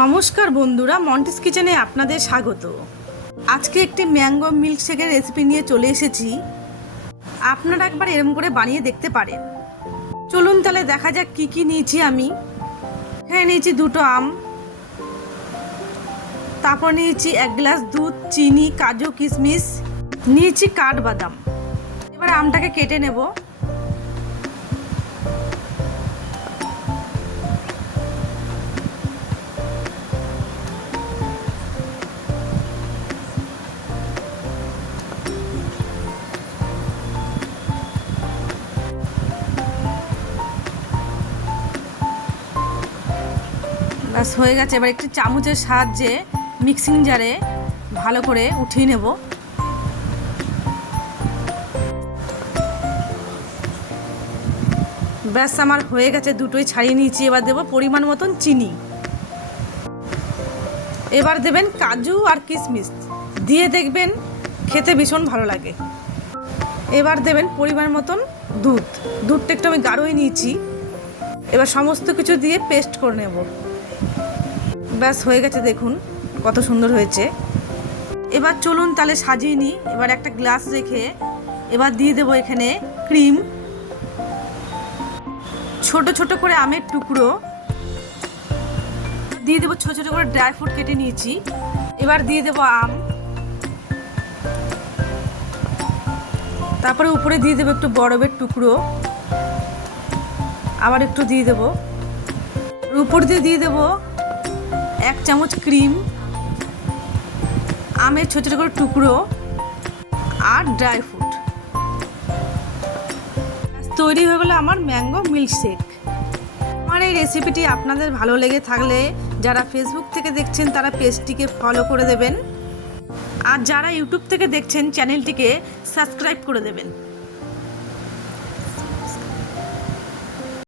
নমস্কার বন্ধুরা মন্টিস কিচেনে আপনাদের স্বাগত। আজকে একটি ম্যাঙ্গো মিল্কশেকের রেসিপি নিয়ে চলে এসেছি। আপনারা একবার এরম করে বানিয়ে দেখতে পারেন। চলুন তাহলে দেখা যাক কি কি নিয়েছি আমি। এখানে নিয়েছি দুটো আম। তারপর নিয়েছি এক গ্লাস দুধ, চিনি, কাজু, কিশমিশ। নিয়েছি কাঠবাদাম। এবার আমটাকে কেটে নেব। ব্যাস, হয়ে গেছে। এবার একটি চামচের সাহায্যে মিক্সিং জারে ভালো করে উঠিয়ে নেব। ব্যাস, আমার হয়ে গেছে, দুটোই ছাড়িয়ে নিয়েছি। এবার দেবো পরিমাণ মতন চিনি। এবার দেবেন কাজু আর কিশমিশ। দিয়ে দেখবেন খেতে ভীষণ ভালো লাগে। এবার দেবেন পরিমাণ মতন দুধ। দুধটা একটু আমি গাঢ়ই নিয়েছি। এবার সমস্ত কিছু দিয়ে পেস্ট করে নেব। ব্যাস, হয়ে গেছে দেখুন, কত সুন্দর হয়েছে। এবার চলুন তাহলে সাজিয়ে নিই, এবার একটা গ্লাস রেখে এবার দিয়ে দেবো এখানে ক্রিম। ছোট ছোট করে আমের টুকরো। দিয়ে দেবো ছোট ছোট করে ড্রাই ফ্রুট কেটে নিয়েছি। এবার দিয়ে দেবো আম। তারপরে উপরে দিয়ে দেবো একটু বরফের টুকরো। আবার একটু দিয়ে দেবো। উপর দিয়ে দিয়ে দেবো এক চামচ ক্রিম, আমের ছোটো ছোটো করে টুকরো আর ড্রাই ফ্রুট। তৈরি হয়ে গেলো আমার ম্যাঙ্গো মিল্কশেক। আমার এই রেসিপিটি আপনাদের ভালো লেগে থাকলে যারা ফেসবুক থেকে দেখছেন, তারা পেজটিকে ফলো করে দেবেন। আর যারা ইউটিউব থেকে দেখছেন চ্যানেলটিকে সাবস্ক্রাইব করে দেবেন।